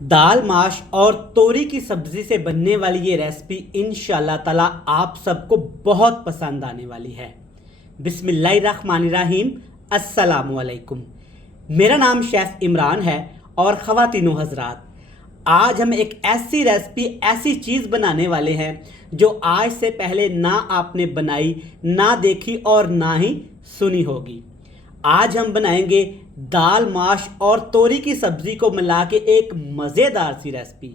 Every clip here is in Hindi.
दाल माश और तोरी की सब्ज़ी से बनने वाली ये रेसिपी इंशाल्लाह ताला आप सबको बहुत पसंद आने वाली है। बिस्मिल्लाहिर्रहमानिर्रहीम, अस्सलामुअलैकुम। मेरा नाम शेफ़ इमरान है और ख़वातीनो हज़रात, आज हम एक ऐसी रेसिपी, ऐसी चीज़ बनाने वाले हैं जो आज से पहले ना आपने बनाई, ना देखी और ना ही सुनी होगी। आज हम बनाएंगे दाल माश और तोरी की सब्ज़ी को मिला के एक मज़ेदार सी रेसिपी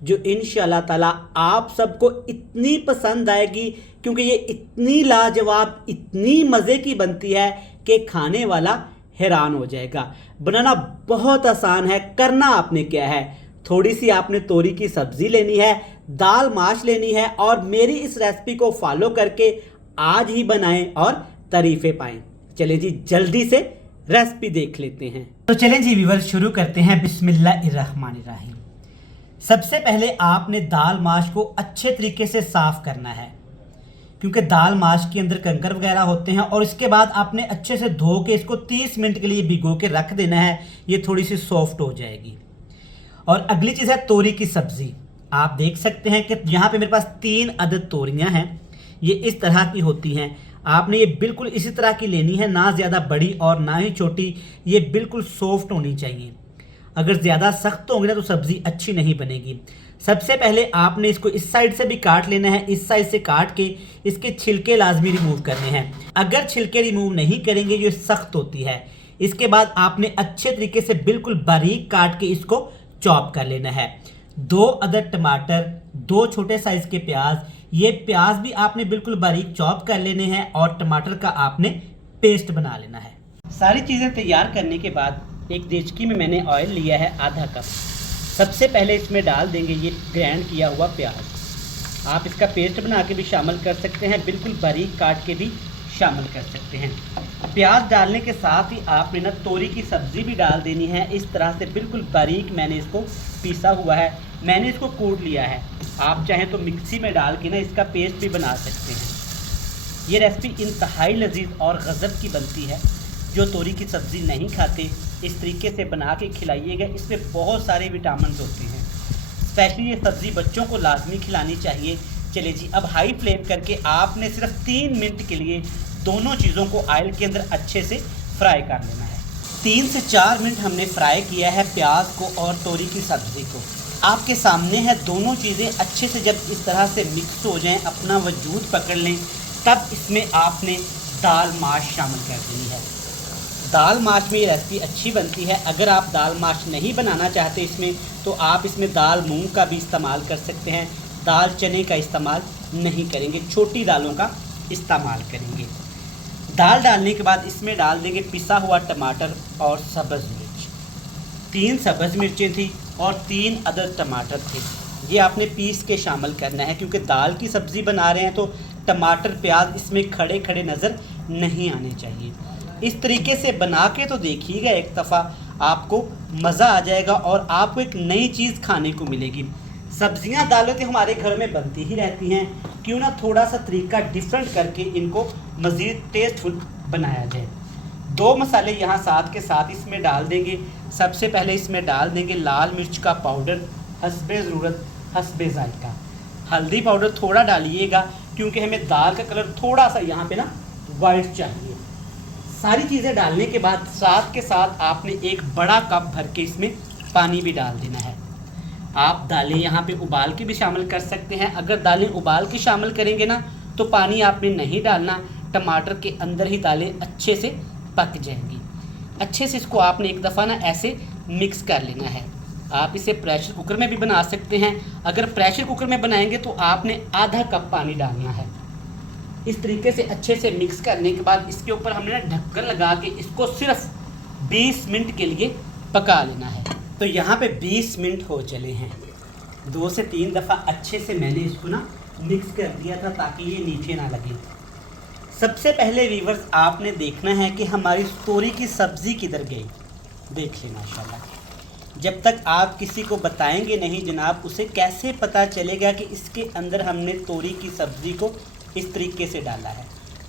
जो इंशाल्लाह ताला आप सबको इतनी पसंद आएगी, क्योंकि ये इतनी लाजवाब, इतनी मज़े की बनती है कि खाने वाला हैरान हो जाएगा। बनाना बहुत आसान है। करना आपने क्या है, थोड़ी सी आपने तोरी की सब्ज़ी लेनी है, दाल माश लेनी है और मेरी इस रेसिपी को फॉलो करके आज ही बनाएं और तारीफ़ें पाएं। चलें जी, जल्दी से रेसिपी देख लेते हैं। तो चलें जी व्यूअर, शुरू करते हैं। बिस्मिल्लाहिर्रहमानिर्रहीम। सबसे पहले आपने दाल माश को अच्छे तरीके से साफ़ करना है, क्योंकि दाल माश के अंदर कंकर वगैरह होते हैं। और इसके बाद आपने अच्छे से धो के इसको 30 मिनट के लिए भिगो के रख देना है, ये थोड़ी सी सॉफ्ट हो जाएगी। और अगली चीज़ है तोरी की सब्ज़ी। आप देख सकते हैं कि यहाँ पे मेरे पास 3 अदद तोरियाँ हैं। ये इस तरह की होती हैं। आपने ये बिल्कुल इसी तरह की लेनी है, ना ज़्यादा बड़ी और ना ही छोटी। ये बिल्कुल सॉफ्ट होनी चाहिए। अगर ज़्यादा सख्त होंगे ना तो सब्ज़ी अच्छी नहीं बनेगी। सबसे पहले आपने इसको इस साइड से भी काट लेना है, इस साइड से काट के इसके छिलके लाजमी रिमूव करने हैं। अगर छिलके रिमूव नहीं करेंगे ये सख्त होती है। इसके बाद आपने अच्छे तरीके से बिल्कुल बारीक काट के इसको चॉप कर लेना है। 2 अदद टमाटर, 2 छोटे साइज के प्याज। ये प्याज भी आपने बिल्कुल बारीक चॉप कर लेने हैं और टमाटर का आपने पेस्ट बना लेना है। सारी चीज़ें तैयार करने के बाद एक देचकी में मैंने ऑयल लिया है आधा कप। सबसे पहले इसमें डाल देंगे ये ग्राइंड किया हुआ प्याज। आप इसका पेस्ट बना के भी शामिल कर सकते हैं, बिल्कुल बारीक काट के भी शामिल कर सकते हैं। प्याज डालने के साथ ही आपने ना तोरी की सब्ज़ी भी डाल देनी है। इस तरह से बिल्कुल बारीक मैंने इसको पीसा हुआ है, मैंने इसको कूट लिया है। आप चाहें तो मिक्सी में डाल के ना इसका पेस्ट भी बना सकते हैं। ये रेसिपी इंतहाई लजीज और गज़ब की बनती है। जो तोरी की सब्ज़ी नहीं खाते, इस तरीके से बना के खिलाइएगा। इसमें बहुत सारे विटामिन होते हैं। स्पेशली ये सब्ज़ी बच्चों को लाजमी खिलानी चाहिए। चलिए जी, अब हाई फ्लेम करके आपने सिर्फ 3 मिनट के लिए दोनों चीज़ों को ऑयल के अंदर अच्छे से फ्राई कर लेना है। 3 से 4 मिनट हमने फ्राई किया है प्याज को और तोरी की सब्ज़ी को। आपके सामने है, दोनों चीज़ें अच्छे से जब इस तरह से मिक्स हो जाएं, अपना वजूद पकड़ लें, तब इसमें आपने दाल माश शामिल कर देनी है। दाल माश में ये रेसिपी अच्छी बनती है। अगर आप दाल माश नहीं बनाना चाहते इसमें, तो आप इसमें दाल मूंग का भी इस्तेमाल कर सकते हैं। दाल चने का इस्तेमाल नहीं करेंगे, छोटी दालों का इस्तेमाल करेंगे। दाल डालने के बाद इसमें डाल देंगे पिसा हुआ टमाटर और सब्ज़ मिर्च। 3 सब्ज़ मिर्चें थी और 3 अदद टमाटर थे। ये आपने पीस के शामिल करना है, क्योंकि दाल की सब्ज़ी बना रहे हैं तो टमाटर प्याज इसमें खड़े खड़े नज़र नहीं आने चाहिए। इस तरीके से बना के तो देखिएगा, एक दफ़ा आपको मज़ा आ जाएगा और आपको एक नई चीज़ खाने को मिलेगी। सब्जियां दालें तो हमारे घर में बनती ही रहती हैं, क्यों ना थोड़ा सा तरीका डिफरेंट करके इनको मज़ीद टेस्टफुल बनाया जाए। 2 मसाले यहाँ साथ के साथ इसमें डाल देंगे। सबसे पहले इसमें डाल देंगे लाल मिर्च का पाउडर, हस्बे ज़रूरत, हस्बे जायका। हल्दी पाउडर थोड़ा डालिएगा, क्योंकि हमें दाल का कलर थोड़ा सा यहाँ पे ना वाइट चाहिए। सारी चीज़ें डालने के बाद साथ के साथ आपने एक बड़ा कप भर के इसमें पानी भी डाल देना है। आप दालें यहाँ पे उबाल के भी शामिल कर सकते हैं। अगर दालें उबाल के शामिल करेंगे ना तो पानी आपने नहीं डालना, टमाटर के अंदर ही दालें अच्छे से पक जाएंगी। अच्छे से इसको आपने एक दफ़ा ना ऐसे मिक्स कर लेना है। आप इसे प्रेशर कुकर में भी बना सकते हैं। अगर प्रेशर कुकर में बनाएंगे तो आपने आधा कप पानी डालना है। इस तरीके से अच्छे से मिक्स करने के बाद इसके ऊपर हमने ना ढक्कन लगा के इसको सिर्फ 20 मिनट के लिए पका लेना है। तो यहाँ पे 20 मिनट हो चले हैं। 2 से 3 दफ़ा अच्छे से मैंने इसको ना मिक्स कर दिया था ताकि ये नीचे ना लगे। सबसे पहले व्यूअर्स, आपने देखना है कि हमारी तोरी की सब्ज़ी किधर गई। देख लें माशाल्लाह। जब तक आप किसी को बताएंगे नहीं जनाब, उसे कैसे पता चलेगा कि इसके अंदर हमने तोरी की सब्ज़ी को इस तरीके से डाला है।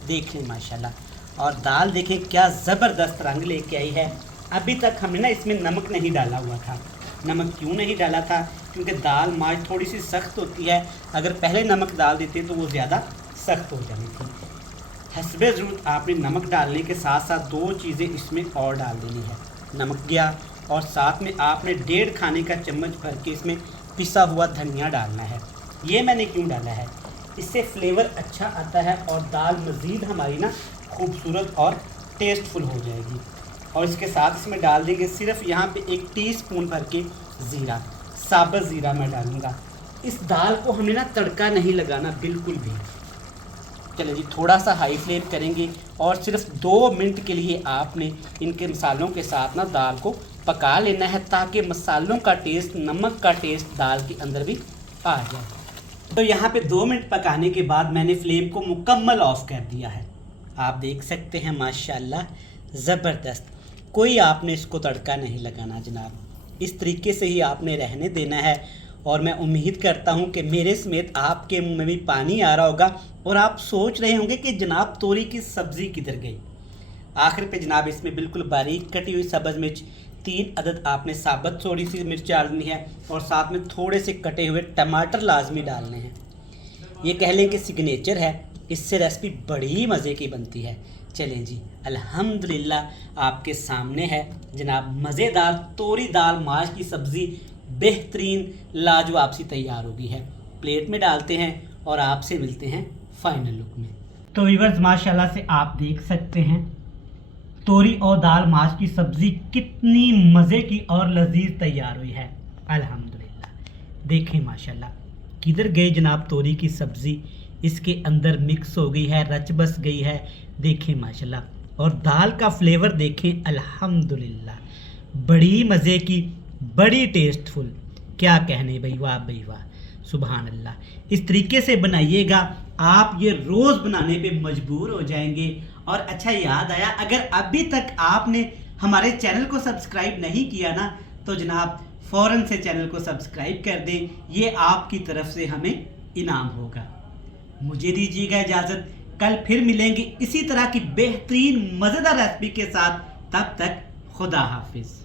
देख लें माशाल्लाह। और दाल देखें क्या ज़बरदस्त रंग लेके आई है। अभी तक हमने ना इसमें नमक नहीं डाला हुआ था। नमक क्यों नहीं डाला था, क्योंकि दाल माश थोड़ी सी सख्त होती है, अगर पहले नमक डाल देते तो वो ज़्यादा सख्त हो जानी थी। हस्बे ज़रूरत आपने नमक डालने के साथ साथ 2 चीज़ें इसमें और डाल देनी है। नमक गया और साथ में आपने 1.5 खाने का चम्मच भर के इसमें पिसा हुआ धनिया डालना है। ये मैंने क्यों डाला है, इससे फ्लेवर अच्छा आता है और दाल मज़ीद हमारी ना खूबसूरत और टेस्टफुल हो जाएगी। और इसके साथ इसमें डाल देंगे सिर्फ यहाँ पे 1 टीस्पून भर के ज़ीरा, साबुत ज़ीरा मैं डालूँगा। इस दाल को हमें ना तड़का नहीं लगाना बिल्कुल भी। चलिए जी, थोड़ा सा हाई फ्लेम करेंगे और सिर्फ 2 मिनट के लिए आपने इनके मसालों के साथ ना दाल को पका लेना है, ताकि मसालों का टेस्ट, नमक का टेस्ट दाल के अंदर भी आ जाए। तो यहाँ पे 2 मिनट पकाने के बाद मैंने फ्लेम को मुकम्मल ऑफ़ कर दिया है। आप देख सकते हैं माशाल्लाह ज़बरदस्त। कोई आपने इसको तड़का नहीं लगाना जनाब, इस तरीके से ही आपने रहने देना है। और मैं उम्मीद करता हूँ कि मेरे समेत आपके मुंह में भी पानी आ रहा होगा और आप सोच रहे होंगे कि जनाब तोरी की सब्ज़ी किधर गई। आखिर पे जनाब इसमें बिल्कुल बारीक कटी हुई सब्ज़ मिर्च, 3 अदद आपने साबुत थोड़ी सी मिर्च डालनी है और साथ में थोड़े से कटे हुए टमाटर लाजमी डालने हैं। ये कह लें कि सिग्नेचर है, इससे रेसिपी बड़ी मज़े की बनती है। चलें जी, अल्हम्दुलिल्लाह आपके सामने है जनाब मज़ेदार तोरी दाल माश की सब्ज़ी बेहतरीन लाजवाब सी तैयार हो गई है। प्लेट में डालते हैं और आपसे मिलते हैं फाइनल लुक में। तो व्यूअर्स माशाल्लाह से आप देख सकते हैं तोरी और दाल माश की सब्ज़ी कितनी मज़े की और लजीज तैयार हुई है। अल्हम्दुलिल्लाह देखें माशाल्लाह किधर गई जनाब तोरी की सब्ज़ी, इसके अंदर मिक्स हो गई है, रच बस गई है। देखें माशाल्लाह और दाल का फ्लेवर देखें, अल्हम्दुलिल्लाह बड़ी मज़े की, बड़ी टेस्टफुल। क्या कहने भाई, वाह भाई वाह, सुभान अल्लाह। इस तरीके से बनाइएगा, आप ये रोज़ बनाने पे मजबूर हो जाएंगे। और अच्छा याद आया, अगर अभी तक आपने हमारे चैनल को सब्सक्राइब नहीं किया ना, तो जनाब फ़ौरन से चैनल को सब्सक्राइब कर दें, ये आपकी तरफ से हमें इनाम होगा। मुझे दीजिएगा इजाज़त, कल फिर मिलेंगे इसी तरह की बेहतरीन मज़ेदार रेसिपी के साथ। तब तक खुदा हाफिज़।